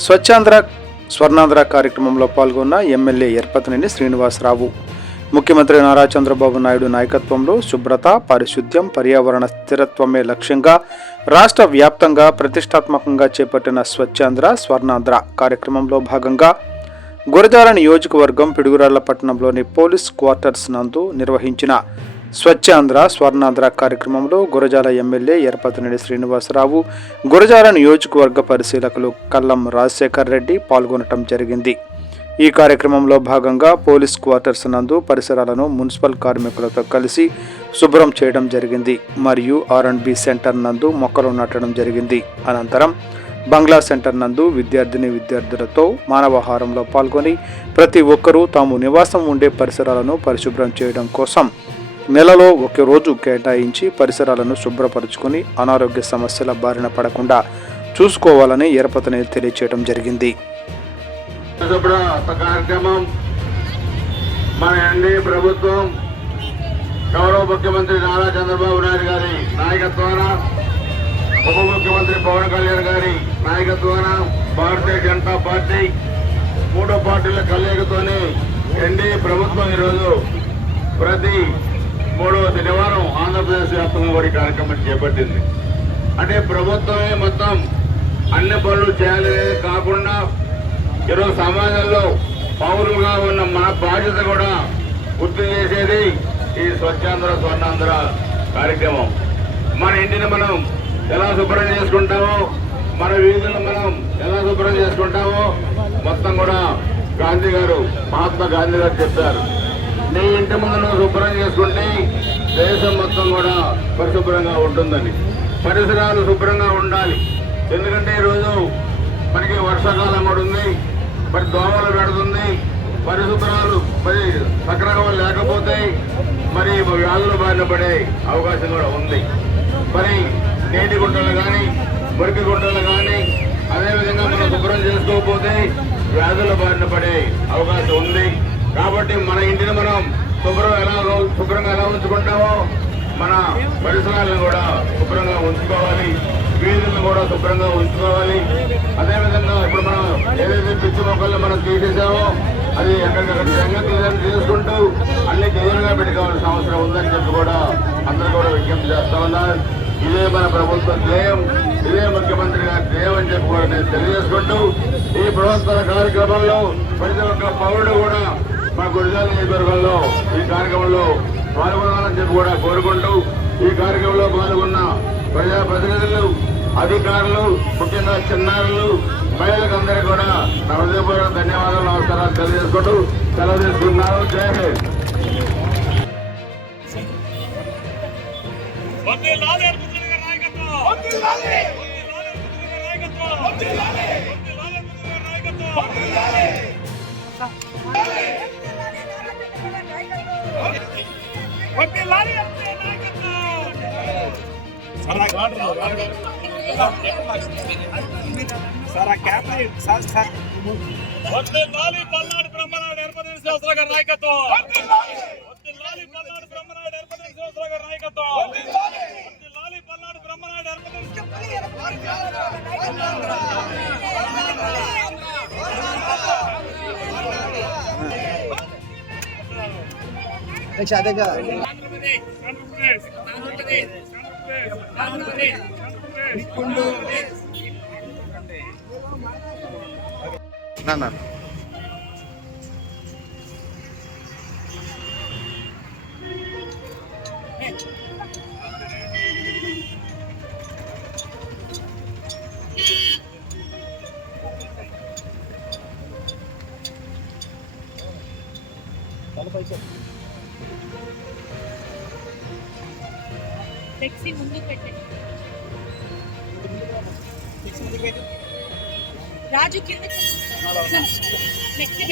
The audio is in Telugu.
స్వచ్ఛాంధ్ర స్వర్ణాంధ్ర కార్యక్రమంలో పాల్గొన్న ఎమ్మెల్యే ఎర్పతినేని శ్రీనివాసరావు. ముఖ్యమంత్రి నారా చంద్రబాబు నాయుడు నాయకత్వంలో శుభ్రత, పారిశుద్ధ్యం, పర్యావరణ స్థిరత్వమే లక్ష్యంగా రాష్ట్ర వ్యాప్తంగా ప్రతిష్టాత్మకంగా చేపట్టిన స్వచ్ఛాంధ్ర స్వర్ణాంధ్ర కార్యక్రమంలో భాగంగా గురజాల నియోజకవర్గం పిడుగురాళ్ల పట్టణంలోని పోలీస్ క్వార్టర్స్ నందు నిర్వహించిన స్వచ్ఛాంధ్ర స్వర్ణాంధ్ర కార్యక్రమంలో గురజాల ఎమ్మెల్యే ఎర్పతినేని శ్రీనివాసరావు, గురజాల నియోజకవర్గ పరిశీలకులు కల్లం రాజశేఖర్ రెడ్డి పాల్గొనడం జరిగింది. ఈ కార్యక్రమంలో భాగంగా పోలీస్ క్వార్టర్స్ నందు పరిసరాలను మున్సిపల్ కార్మికులతో కలిసి శుభ్రం చేయడం జరిగింది మరియు R&B సెంటర్ నందు మొక్కలు నాటడం జరిగింది. అనంతరం బంగ్లా సెంటర్ నందు విద్యార్థులతో మానవహారంలో పాల్గొని ప్రతి ఒక్కరూ తాము నివాసం ఉండే పరిసరాలను పరిశుభ్రం చేయడం కోసం నెలలో ఒక రోజు కేటాయించి పరిసరాలను శుభ్రపరుచుకొని అనారోగ్య సమస్యల బారిన పడకుండా చూసుకోవాలని ఎర్పతినేని తెలియచేయడం జరిగింది. మన ఎన్డీఏ ప్రభుత్వం గౌరవ ముఖ్యమంత్రి నారా చంద్రబాబు నాయుడు గారి నాయకత్వాన, ఉప ముఖ్యమంత్రి పవన్ కళ్యాణ్ గారి నాయకత్వాన భారతీయ జనతా పార్టీ మూడో పార్టీల కలయికతోనే ఎన్డీఏ ప్రభుత్వం ఈరోజు ప్రతి మూడవ శనివారం ఆంధ్రప్రదేశ్ వ్యాప్తంగా కూడా ఈ కార్యక్రమం చేపట్టింది. అంటే ప్రభుత్వమే మొత్తం అన్ని పనులు చేయాలనే కాకుండా ఈరోజు సమాజంలో పౌరులుగా ఉన్న మన బాధ్యత కూడా గుర్తు చేసేది ఈ స్వచ్ఛాంధ్ర స్వర్ణాంధ్ర కార్యక్రమం. మన ఇంటిని మనం ఎలా శుభ్రం చేసుకుంటామో, మన వీధులను మనం ఎలా శుభ్రం చేసుకుంటామో మొత్తం కూడా మహాత్మా గాంధీ గారు చెప్పారు. నీ ఇంటి ముందు నువ్వు శుభ్రం చేసుకుంటే దేశం మొత్తం కూడా పరిశుభ్రంగా ఉంటుందని. పరిసరాలు శుభ్రంగా ఉండాలి. ఎందుకంటే ఈరోజు మనకి వర్షాకాలం కూడా ఉంది, మరి దోమలు పెడుతుంది, పరిశుభ్రాలు మరి సక్రమంగా లేకపోతే మరి వ్యాధుల బారిన పడే అవకాశం కూడా ఉంది. మరి నీటి గుంటలు కానీ మురికి గుంటలు కానీ అదేవిధంగా మనం శుభ్రం చేసుకోకపోతే వ్యాధుల బారిన పడే అవకాశం ఉంది. కాబట్టి మన ఇంటిని మనం శుభ్రంగా ఎలా ఉంచుకుంటామో మన పరిసరాలను కూడా శుభ్రంగా ఉంచుకోవాలి, వీధులను కూడా శుభ్రంగా ఉంచుకోవాలి. అదేవిధంగా ఇప్పుడు మనం ఏదైతే పిచ్చి మొక్కలను మనం తీసేసామో అది ఎక్కడికక్కడ సంగతి చేసుకుంటూ అన్ని క్లియర్గా పెట్టుకోవాల్సిన అవసరం ఉందని చెప్పి కూడా అందరూ కూడా విజ్ఞప్తి చేస్తా ఉన్నారు. ఇదే మన ప్రభుత్వ ధ్యేయం, ఇదే ముఖ్యమంత్రి గారి ధ్యేయం అని చెప్పి కూడా నేను తెలియజేసుకుంటూ ఈ బృహత్తర కార్యక్రమంలో ప్రతి ఒక్క పౌరుడు కూడా మా గురజాల నియోజకవర్గంలో ఈ కార్యక్రమంలో పాల్గొనాలని చెప్పి కూడా కోరుకుంటూ ఈ కార్యక్రమంలో పాల్గొన్న ప్రజాప్రతినిధులు, అధికారులు, ముఖ్యంగా చిన్నారులు, మహిళలకు అందరికీ కూడా నా హృదయపూర్వక ధన్యవాదాలు, నమస్కారాలు తెలియజేసుకుంటూ సెలవు తీసుకుంటున్నారు. జై హింద్. పల్నాడు బ్రహ్మనాయుడు ఎర్పతినేని శ్రీనివాసరావు గారి నాయకత్వం. పల్నాడు బ్రహ్మనాయుడు ఎర్పతినేని శ్రీనివాసరావు గారి నాయకత్వం. పల్నాడు బ్రహ్మనాయుడు ఫ్లెక్సీ ముందు పెట్టండి. రాజు కింద ఫ్లెక్సీ